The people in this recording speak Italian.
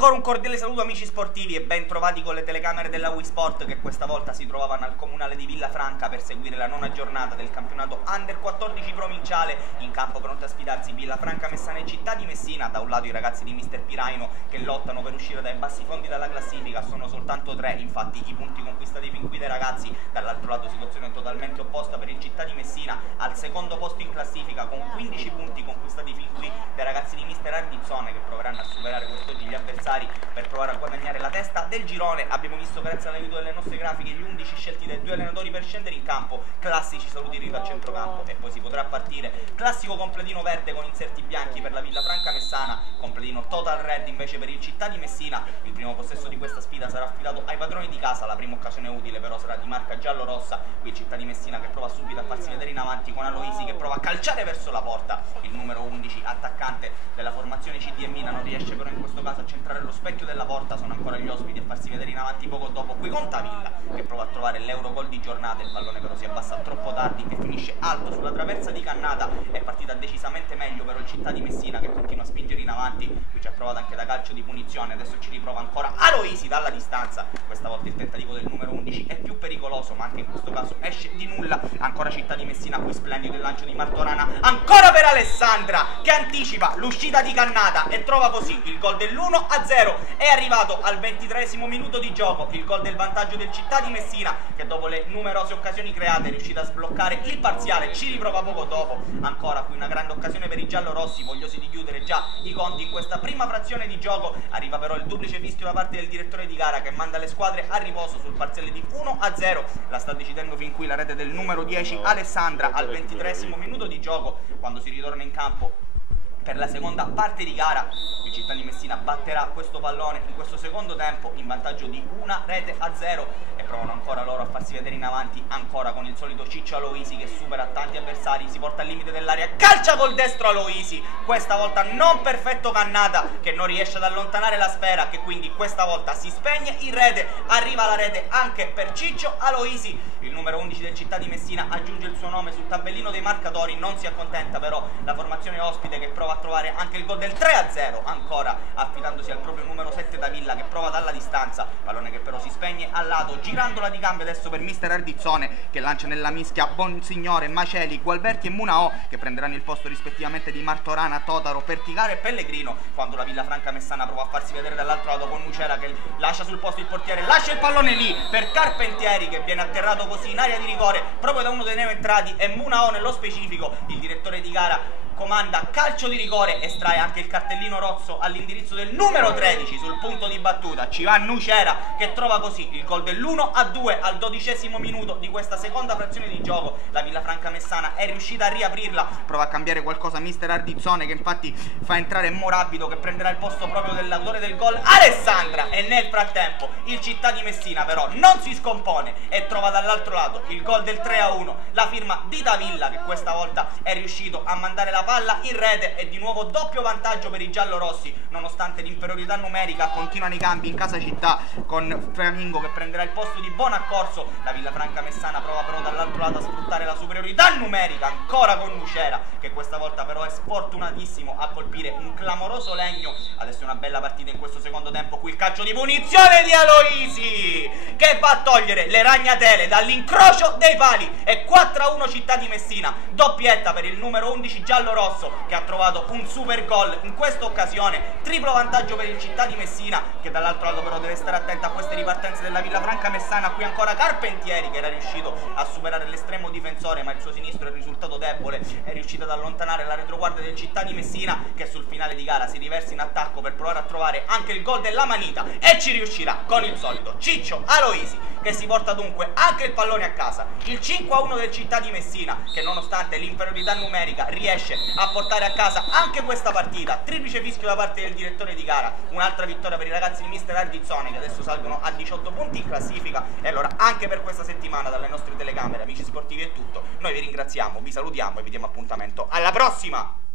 Ancora un cordiale saluto amici sportivi e ben trovati con le telecamere della Wii Sport che questa volta si trovavano al comunale di Villafranca per seguire la nona giornata del campionato Under 14 provinciale. In campo pronti a sfidarsi Villafranca, Messana e Città di Messina. Da un lato i ragazzi di Mister Piraino che lottano per uscire dai bassi fondi dalla classifica, sono soltanto 3 infatti i punti conquistati fin qui dai ragazzi. Dall'altro lato situazione totalmente opposta per il Città di Messina, al secondo posto in classifica con 15 punti conquistati fin qui dai ragazzi di Mister Ardizzone che proveranno a superare quest'oggi gli avversari per provare a guadagnare la testa del girone. Abbiamo visto grazie all'aiuto delle nostre grafiche gli 11 scelti dai due allenatori per scendere in campo. Classici saluti Rito a centrocampo e poi si potrà partire. Classico completino verde con inserti bianchi per la Villafranca Messana, completino total red invece per il Città di Messina. Il primo possesso di questa sfida sarà affidato ai padroni di casa, la prima occasione utile però sarà di marca giallo-rossa. Qui il Città di Messina che prova subito a farsi vedere in avanti con Aloisi che prova a calciare verso la porta. Il numero 11 attaccante della formazione CDM non riesce però in questo caso a centrare lo specchio della porta. Sono ancora gli ospiti a farsi vedere in avanti poco dopo qui con Tavilla che prova a trovare l'Eurogol di giornata. Il pallone però si abbassa troppo tardi e finisce alto sulla traversa di Cannata. È partita decisamente meglio però il Città di Messina che continua a spingere in avanti. Qui ci ha provato anche da calcio di punizione, adesso ci riprova ancora Aloisi dalla distanza. Questa volta il tentativo del numero 11 è più pericoloso ma anche in questo caso esce di nulla. Ancora Città di Messina, qui splendido il lancio di Martorana, ancora per Alessandra che anticipa l'uscita di Cannata e trova così il gol dell'1-0. È arrivato al 23esimo minuto di gioco il gol del vantaggio del Città di Messina che dopo le numerose occasioni create è riuscita a sbloccare il parziale. Ci riprova poco dopo. Ancora qui una grande occasione per i giallorossi, vogliosi di chiudere già i conti in questa prima frazione di gioco. Arriva però il duplice fischio da parte del direttore di gara che manda le squadre a riposo sul parziale di 1-0. La sta decidendo fin qui la rete del numero 10 Alessandra al 23esimo minuto di gioco. Quando si ritorna in campo per la seconda parte di gara il Città di Messina batterà questo pallone in questo secondo tempo in vantaggio di 1-0 e provano ancora loro a farsi vedere in avanti, ancora con il solito Ciccio Aloisi che supera tanti avversari, si porta al limite dell'area, calcia col destro Aloisi, questa volta non perfetto Cannata che non riesce ad allontanare la sfera, che quindi questa volta si spegne in rete. Arriva la rete anche per Ciccio Aloisi. Il numero 11 del Città di Messina aggiunge il suo nome sul tabellino dei marcatori. Non si accontenta però la formazione ospite che prova a trovare anche il gol del 3-0, ancora affidandosi al proprio numero 7 Tavilla che prova dalla distanza, pallone che però si spegne al lato, girandola di gambe adesso per Mister Ardizzone che lancia nella mischia Bonsignore, Maceli, Gualberti e Munao che prenderanno il posto rispettivamente di Martorana, Totaro, Perticare e Pellegrino. Quando la Villafranca Messana prova a farsi vedere dall'altro lato con Nucera che lascia sul posto il portiere, lascia il pallone lì per Carpentieri che viene atterrato così in area di rigore proprio da uno dei neoentrati e Munao nello specifico. Il direttore di gara comanda calcio di rigore, estrae anche il cartellino rosso all'indirizzo del numero 13 sul punto di battuta. Ci va Nucera che trova così il gol dell'1-2 al 12esimo minuto di questa seconda frazione di gioco. La Villafranca Messana è riuscita a riaprirla, prova a cambiare qualcosa Mister Ardizzone che infatti fa entrare Morabido che prenderà il posto proprio dell'autore del gol Alessandra, e nel frattempo il Città di Messina però non si scompone e trova dall'altro lato il gol del 3-1, la firma di Tavilla che questa volta è riuscito a mandare la palla in rete e di nuovo doppio vantaggio per i giallorossi. Nonostante l'inferiorità numerica continuano i cambi in casa Città con Flamingo che prenderà il posto di Bonaccorso. La Villafranca Messana prova però dall'altro lato a sfruttare la superiorità numerica ancora con Nucera che questa volta però è sfortunatissimo a colpire un clamoroso legno. Adesso è una bella partita in questo secondo tempo, qui il calcio di punizione di Aloisi che va a togliere le ragnatele dall'incrocio dei pali e 4-1 Città di Messina, doppietta per il numero 11 giallo rosso che ha trovato un super gol in questa occasione. Triplo vantaggio per il Città di Messina che dall'altro lato però deve stare attento a queste ripartenze della Villafranca Messana. Qui ancora Carpentieri che era riuscito a superare l'estremo difensore ma il suo sinistro è risultato debole, è riuscito ad allontanare la retroguardia del Città di Messina che sul finale di gara si riversa in attacco per provare a trovare anche il gol della manita e ci riuscirà con il solito Ciccio Aloisi che si porta dunque anche il pallone a casa. Il 5-1 del Città di Messina che nonostante l'inferiorità numerica riesce a portare a casa anche questa partita. Triplice fischio da parte del direttore di gara, un'altra vittoria per i ragazzi di Mister Ardizzone che adesso salgono a 18 punti in classifica. E allora anche per questa settimana dalle nostre telecamere amici sportivi è tutto. Noi vi ringraziamo, vi salutiamo e vi diamo appuntamento alla prossima!